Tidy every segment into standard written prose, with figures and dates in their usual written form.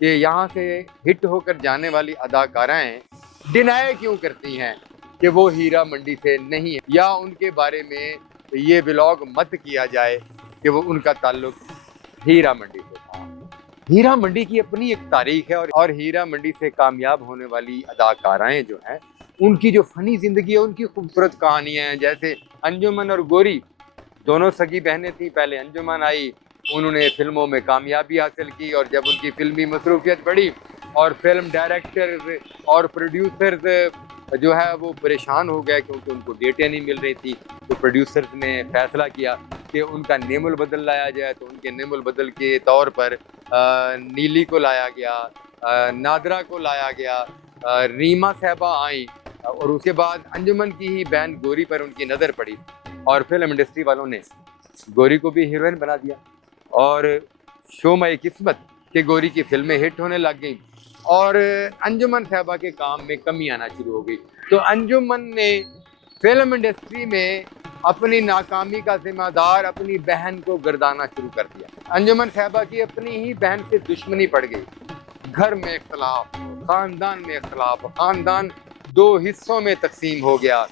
کہ یہاں سے ہٹ ہو کر جانے والی اداکارائیں ڈینائی کیوں کرتی ہیں کہ وہ ہیرا منڈی سے نہیں ہے، یا ان کے بارے میں یہ ولاگ مت کیا جائے کہ وہ ان کا تعلق ہیرا منڈی سے تھا۔ ہیرا منڈی کی اپنی ایک تاریخ ہے، اور ہیرا منڈی سے کامیاب ہونے والی اداکارائیں جو ہیں ان کی جو فنی زندگی ہے، ان کی خوبصورت کہانیاں ہیں، جیسے انجمن اور گوری دونوں سگی بہنیں تھیں۔ پہلے انجمن آئی، انہوں نے فلموں میں کامیابی حاصل کی، اور جب ان کی فلمی مصروفیت بڑھی اور فلم ڈائریکٹرز اور پروڈیوسرز جو ہے وہ پریشان ہو گئے کیونکہ ان کو ڈیٹیں نہیں مل رہی تھی، تو پروڈیوسرز نے فیصلہ کیا کہ ان کا نیم البدل لایا جائے۔ تو ان کے نیم البدل کے طور پر نیلی کو لایا گیا، نادرا کو لایا گیا، ریما صاحبہ آئیں، اور اس کے بعد انجمن کی ہی بہن گوری پر ان کی نظر پڑی، اور فلم انڈسٹری والوں نے گوری کو بھی ہیروئن بنا دیا، اور شو میں قسمت کہ گوری کی فلمیں ہٹ ہونے لگ گئیں، اور انجمن صاحبہ کے کام میں کمی آنا شروع ہو گئی۔ تو انجمن نے فلم انڈسٹری میں اپنی ناکامی کا ذمہ دار اپنی بہن کو گردانا شروع کر دیا۔ انجمن صاحبہ کی اپنی ہی بہن سے دشمنی پڑ گئی، گھر میں اختلاف، خاندان میں اختلاف، خاندان دو حصوں میں تقسیم ہو گیا،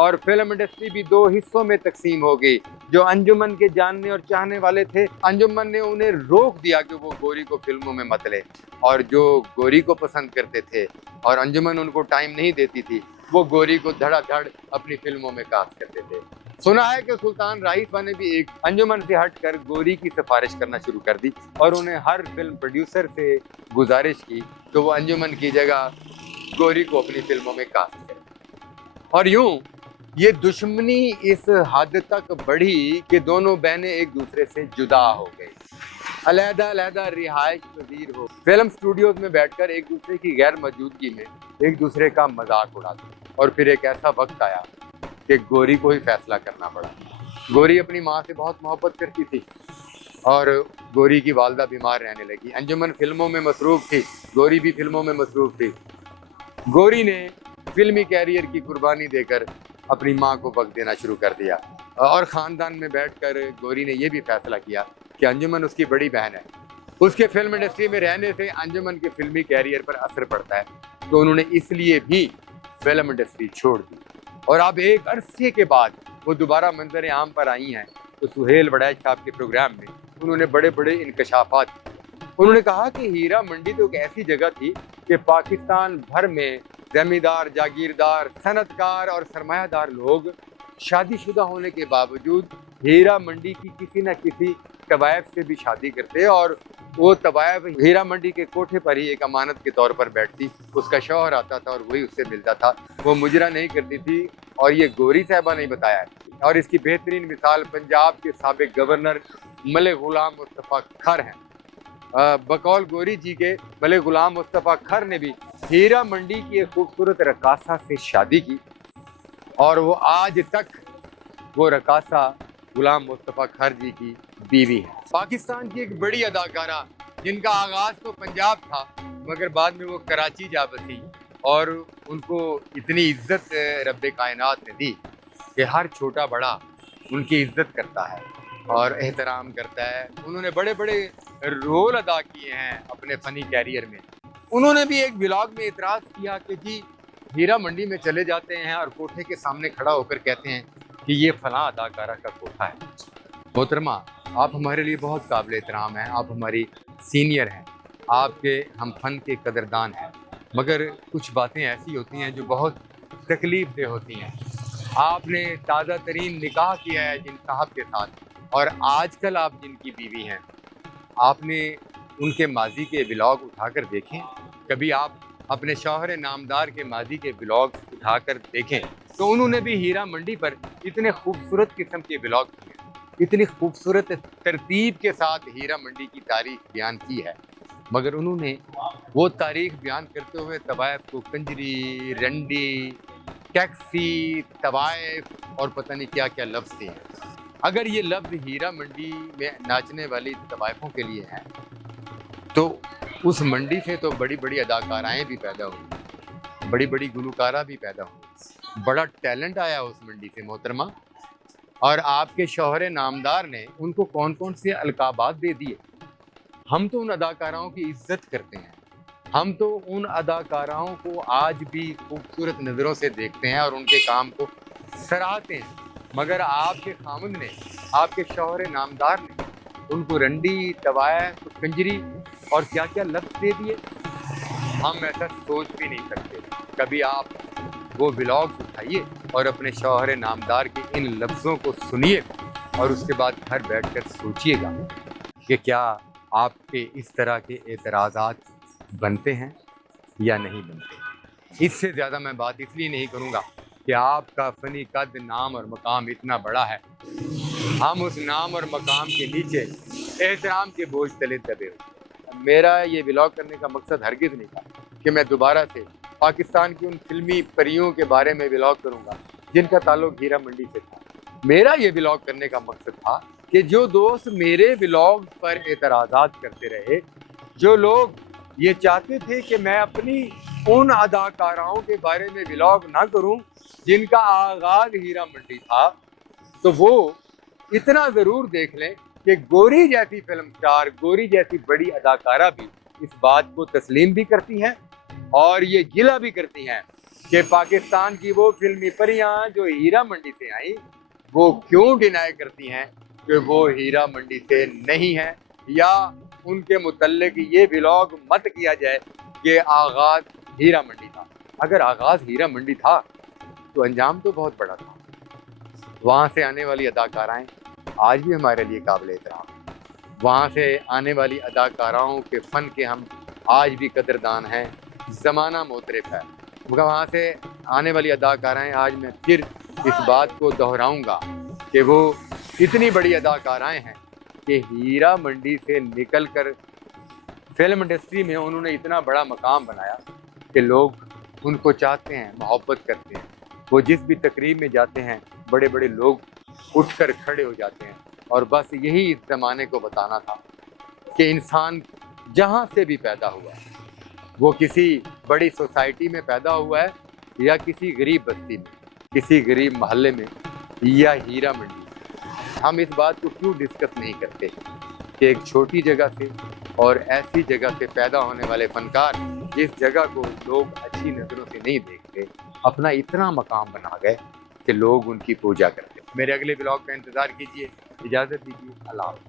اور فلم انڈسٹری بھی دو حصوں میں تقسیم ہو گئی۔ جو انجمن کے جاننے اور چاہنے والے تھے، انجمن نے انہیں روک دیا کہ وہ گوری کو فلموں میں مت لے، اور جو گوری کو پسند کرتے تھے اور انجمن ان کو ٹائم نہیں دیتی تھی، وہ گوری کو دھڑا دھڑ اپنی فلموں میں کاسٹ کرتے تھے۔ سنا ہے کہ سلطان رائیسہ نے بھی ایک انجمن سے ہٹ کر گوری کی سفارش کرنا شروع کر دی، اور انہیں ہر فلم پروڈیوسر سے گزارش کی کہ وہ انجمن کی جگہ گوری کو اپنی فلموں میں کاسٹ کرے، اور یوں یہ دشمنی اس حد تک بڑھی کہ دونوں بہنیں ایک دوسرے سے جدا ہو گئی، علیحدہ علیحدہ رہائش پذیر ہو، فلم سٹوڈیوز میں بیٹھ کر ایک دوسرے کی غیر موجودگی میں ایک دوسرے کا مذاق اڑاتے۔ اور پھر ایک ایسا وقت آیا کہ گوری کو ہی فیصلہ کرنا پڑا۔ گوری اپنی ماں سے بہت محبت کرتی تھی، اور گوری کی والدہ بیمار رہنے لگی۔ انجمن فلموں میں مصروف تھی، گوری بھی فلموں میں مصروف تھی۔ گوری نے فلمی کیریئر کی قربانی دے کر اپنی ماں کو وقت دینا شروع کر دیا، اور خاندان میں بیٹھ کر گوری نے یہ بھی فیصلہ کیا کہ انجمن اس کی بڑی بہن ہے، اس کے فلم انڈسٹری میں رہنے سے انجمن کے فلمی کیریئر پر اثر پڑتا ہے، تو انہوں نے اس لیے بھی فلم انڈسٹری چھوڑ دی۔ اور اب ایک عرصے کے بعد وہ دوبارہ منظر عام پر آئی ہیں، تو سہیل وڑیچ صاحب کے پروگرام میں انہوں نے بڑے بڑے انکشافات کیے۔ انہوں نے کہا کہ ہیرا منڈی تو ایک ایسی جگہ تھی کہ پاکستان بھر میں زمیندار، جاگیردار، صنعت کار اور سرمایہ دار لوگ شادی شدہ ہونے کے باوجود ہیرا منڈی کی کسی نہ کسی طوائف سے بھی شادی کرتے، اور وہ طوائف ہیرا منڈی کے کوٹھے پر ہی ایک امانت کے طور پر بیٹھتی، اس کا شوہر آتا تھا اور وہی اس سے ملتا تھا، وہ مجرا نہیں کرتی تھی، اور یہ گوری صاحبہ نے بتایا ہے۔ اور اس کی بہترین مثال پنجاب کے سابق گورنر ملک غلام مصطفیٰ کھر ہیں۔ بقول گوری جی کے ملک غلام مصطفیٰ کھر نے بھی ہیرا منڈی کی ایک خوبصورت رقاصہ سے شادی کی، اور وہ آج تک وہ رقاصہ غلام مصطفیٰ کھر جی کی بیوی ہے۔ پاکستان کی ایک بڑی اداکارہ جن کا آغاز تو پنجاب تھا، مگر بعد میں وہ کراچی جا بسی، اور ان کو اتنی عزت رب کائنات نے دی کہ ہر چھوٹا بڑا ان کی عزت کرتا ہے اور احترام کرتا ہے۔ انہوں نے بڑے بڑے رول ادا کیے ہیں اپنے فنی کیریئر میں۔ انہوں نے بھی ایک ولاگ میں اعتراض کیا کہ جی ہیرا منڈی میں چلے جاتے ہیں اور کوٹھے کے سامنے کھڑا ہو کر کہتے ہیں کہ یہ فلاں اداکارہ کا کوٹھا ہے۔ محترمہ، آپ ہمارے لیے بہت قابل احترام ہیں، آپ ہماری سینئر ہیں، آپ کے ہم فن کے قدردان ہیں، مگر کچھ باتیں ایسی ہوتی ہیں جو بہت تکلیف دہ ہوتی ہیں۔ آپ نے تازہ ترین نکاح کیا ہے جن صاحب کے ساتھ، اور آج کل آپ جن کی بیوی ہیں، آپ نے ان کے ماضی کے ولاگ اٹھا کر دیکھیں؟ کبھی آپ اپنے شوہر نامدار کے ماضی کے ولاگ اٹھا کر دیکھیں تو انہوں نے بھی ہیرا منڈی پر اتنے خوبصورت قسم کے ولاگ کیے، اتنی خوبصورت ترتیب کے ساتھ ہیرا منڈی کی تاریخ بیان کی ہے، مگر انہوں نے وہ تاریخ بیان کرتے ہوئے طوائف کو کنجری، رنڈی، ٹیکسی، طوائف اور پتہ نہیں کیا کیا لفظ دیے ہیں۔ اگر یہ لفظ ہیرا منڈی میں ناچنے والی طوائفوں کے لیے ہیں تو اس منڈی سے تو بڑی بڑی اداکارائیں بھی پیدا ہوئی، بڑی بڑی گلوکارہ بھی پیدا ہوئی، بڑا ٹیلنٹ آیا اس منڈی سے محترمہ۔ اور آپ کے شوہر نامدار نے ان کو کون کون سے القابات دے دیے، ہم تو ان اداکاراؤں کی عزت کرتے ہیں، ہم تو ان اداکاراؤں کو آج بھی خوبصورت نظروں سے دیکھتے ہیں اور ان کے کام کو سراہتے ہیں، مگر آپ کے خامد نے، آپ کے شوہر نامدار نے ان کو رنڈی، طوائف، کنجری اور کیا کیا لفظ دے دیے۔ ہم ایسا سوچ بھی نہیں سکتے۔ کبھی آپ وہ ولاگز اٹھائیے اور اپنے شوہر نامدار کے ان لفظوں کو سنیے اور اس کے بعد گھر بیٹھ کر سوچیے گا کہ کیا آپ کے اس طرح کے اعتراضات بنتے ہیں یا نہیں بنتے۔ اس سے زیادہ میں بات اس لیے نہیں کروں گا کہ آپ کا فنی قد، نام اور مقام اتنا بڑا ہے، ہم اس نام اور مقام کے نیچے احترام کے بوجھ تلے دبے ہوئے۔ میرا یہ ولاگ کرنے کا مقصد ہرگز نہیں تھا کہ میں دوبارہ سے پاکستان کی ان فلمی پریوں کے بارے میں ولاگ کروں گا جن کا تعلق ہیرا منڈی سے تھا۔ میرا یہ ولاگ کرنے کا مقصد تھا کہ جو دوست میرے ولاگ پر اعتراضات کرتے رہے، جو لوگ یہ چاہتے تھے کہ میں اپنی ان اداکاراؤں کے بارے میں ولاگ نہ کروں جن کا آغاز ہیرا منڈی تھا، تو وہ اتنا ضرور دیکھ لیں کہ گوری جیسی فلم سٹار، گوری جیسی بڑی اداکارہ بھی اس بات کو تسلیم بھی کرتی ہیں اور یہ گلہ بھی کرتی ہیں کہ پاکستان کی وہ فلمی پریاں جو ہیرا منڈی سے آئیں، وہ کیوں ڈینائی کرتی ہیں کہ وہ ہیرا منڈی سے نہیں ہیں، یا ان کے متعلق یہ ولاگ مت کیا جائے کہ آغاز ہیرا منڈی تھا۔ اگر آغاز ہیرا منڈی تھا تو انجام تو بہت بڑا تھا۔ وہاں سے آنے والی اداکارائیں آج بھی ہمارے لیے قابل احترام ہیں، وہاں سے آنے والی اداکاراؤں کے فن کے ہم آج بھی قدردان ہیں۔ زمانہ معترف ہے، مگر وہاں سے آنے والی اداکارائیں، آج میں پھر اس بات کو دہراؤں گا کہ وہ اتنی بڑی اداکارائیں ہیں کہ ہیرا منڈی سے نکل کر فلم انڈسٹری میں انہوں نے اتنا بڑا مقام بنایا کہ لوگ ان کو چاہتے ہیں، محبت کرتے ہیں۔ وہ جس بھی تقریب میں جاتے ہیں، بڑے بڑے لوگ اٹھ کر کھڑے ہو جاتے ہیں، اور بس یہی اس زمانے کو بتانا تھا کہ انسان جہاں سے بھی پیدا ہوا ہے، وہ کسی بڑی سوسائٹی میں پیدا ہوا ہے یا کسی غریب بستی میں، کسی غریب محلے میں یا ہیرا منڈی میں، ہم اس بات کو کیوں ڈسکس نہیں کرتے کہ ایک چھوٹی جگہ سے اور ایسی جگہ سے پیدا ہونے والے فنکار جس جگہ کو لوگ اچھی نظروں سے نہیں دیکھتے، اپنا اتنا مقام بنا گئے کہ لوگ ان کی پوجا کرتے۔ میرے اگلے ولاگ کا انتظار کیجیے، اجازت دیجیے، اللہ حافظ۔